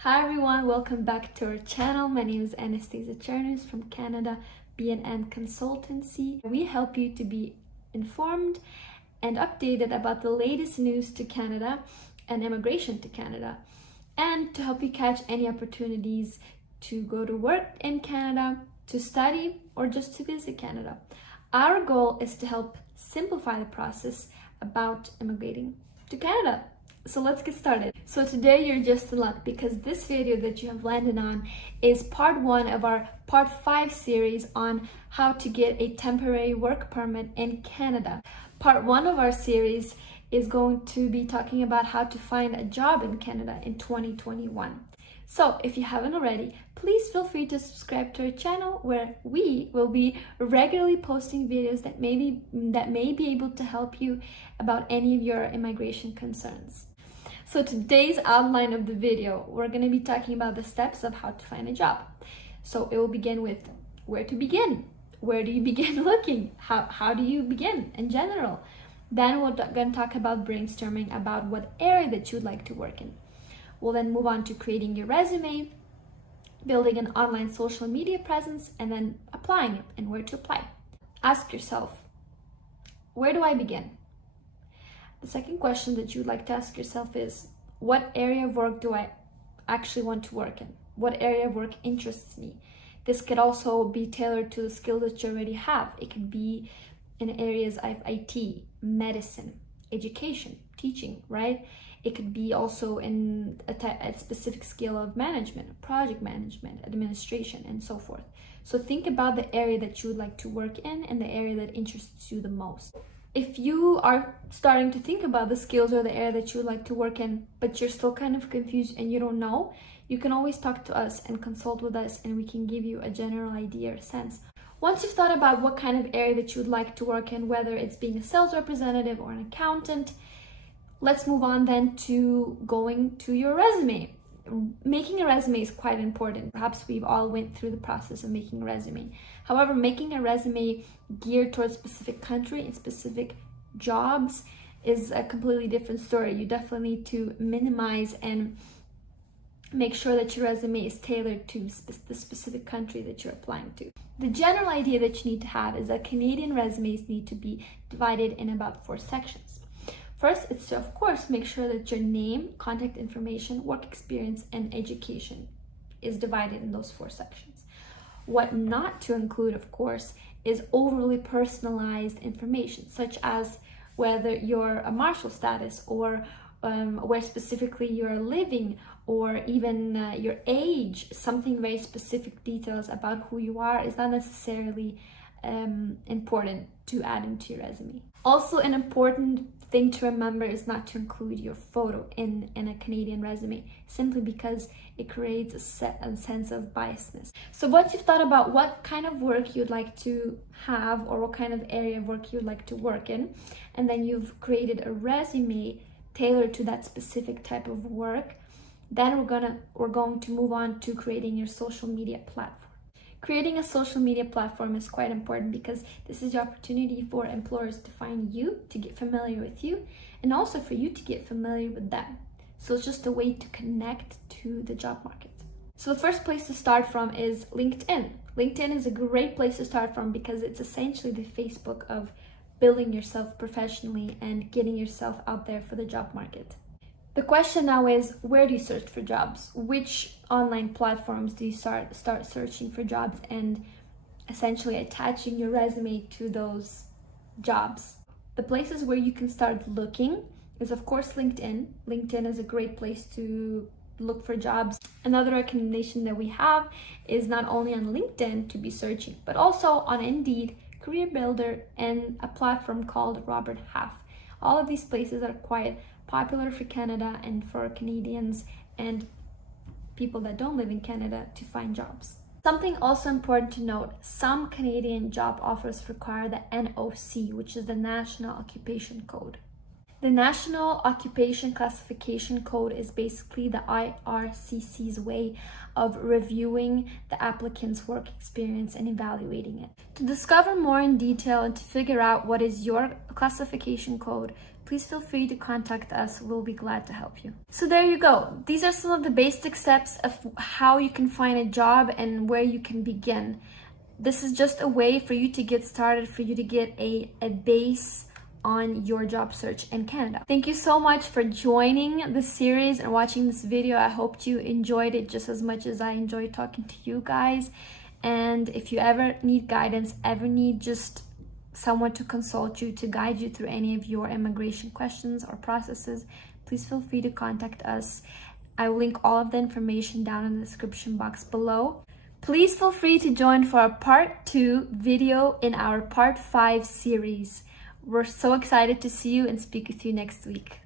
Hi everyone, welcome back to our channel. My name is Anastasiya from Canada B&N Consultancy. We help you to be informed and updated about the latest news to Canada and immigration to Canada, and to help you catch any opportunities to go to work in Canada, to study, or just to visit Canada. Our goal is to help simplify the process about immigrating to Canada. So let's get started. So today you're just in luck because this video that you have landed on is part 1 of our part 5 series on how to get a temporary work permit in Canada. Part 1 of our series is going to be talking about how to find a job in Canada in 2021. So if you haven't already, please feel free to subscribe to our channel where we will be regularly posting videos that may be able to help you about any of your immigration concerns. So today's outline of the video, we're going to be talking about the steps of how to find a job. So it will begin with where to begin. Where do you begin looking? How do you begin in general? Then we're going to talk about brainstorming about what area that you'd like to work in. We'll then move on to creating your resume, building an online social media presence, and then applying it and where to apply. Ask yourself, where do I begin? The second question that you'd like to ask yourself is, what area of work do I actually want to work in? What area of work interests me? This could also be tailored to the skill that you already have. It could be in areas of IT, medicine, education, teaching, right? It could be also in a specific skill of management, project management, administration, and so forth. So think about the area that you would like to work in and the area that interests you the most. If you are starting to think about the skills or the area that you would like to work in, but you're still kind of confused and you don't know, you can always talk to us and consult with us, and we can give you a general idea or sense. Once you've thought about what kind of area that you would like to work in, whether it's being a sales representative or an accountant, let's move on then to going to your resume. Making a resume is quite important. Perhaps we've all went through the process of making a resume. However, making a resume geared towards a specific country and specific jobs is a completely different story. You definitely need to minimize and make sure that your resume is tailored to the specific country that you're applying to. The general idea that you need to have is that Canadian resumes need to be divided in about 4 sections. First, it's to, of course, make sure that your name, contact information, work experience, and education is divided in those 4 sections. What not to include, of course, is overly personalized information, such as whether you're a marshal status or where specifically you're living, or even your age. Something very specific details about who you are is not necessarily important to add into your resume. Also, an important thing to remember is not to include your photo in a Canadian resume, simply because it creates a sense of biasness. So once you've thought about what kind of work you'd like to have or what kind of area of work you'd like to work in, and then you've created a resume tailored to that specific type of work, then we're going to move on to creating your social media platform. Creating a social media platform is quite important because this is the opportunity for employers to find you, to get familiar with you, and also for you to get familiar with them. So it's just a way to connect to the job market. So the first place to start from is LinkedIn. LinkedIn is a great place to start from because it's essentially the Facebook of building yourself professionally and getting yourself out there for the job market. The question now is, where do you search for jobs? Which online platforms do you start searching for jobs and essentially attaching your resume to those jobs? The places where you can start looking is, of course, LinkedIn. LinkedIn is a great place to look for jobs. Another recommendation that we have is not only on LinkedIn to be searching, but also on Indeed, Career Builder, and a platform called Robert Half. All of these places are quite popular for Canada and for Canadians and people that don't live in Canada to find jobs. Something also important to note, some Canadian job offers require the NOC, which is the National Occupation Code. The National Occupation Classification Code is basically the IRCC's way of reviewing the applicant's work experience and evaluating it. To discover more in detail and to figure out what is your classification code, please feel free to contact us. We'll be glad to help you. So there you go. These are some of the basic steps of how you can find a job and where you can begin. This is just a way for you to get started, for you to get a base on your job search in Canada. Thank you so much for joining this series and watching this video. I hope you enjoyed it just as much as I enjoyed talking to you guys. And if you ever need guidance, ever need just someone to consult you, to guide you through any of your immigration questions or processes, please feel free to contact us. I will link all of the information down in the description box below. Please feel free to join for a part 2 video in our part 5 series. We're so excited to see you and speak with you next week.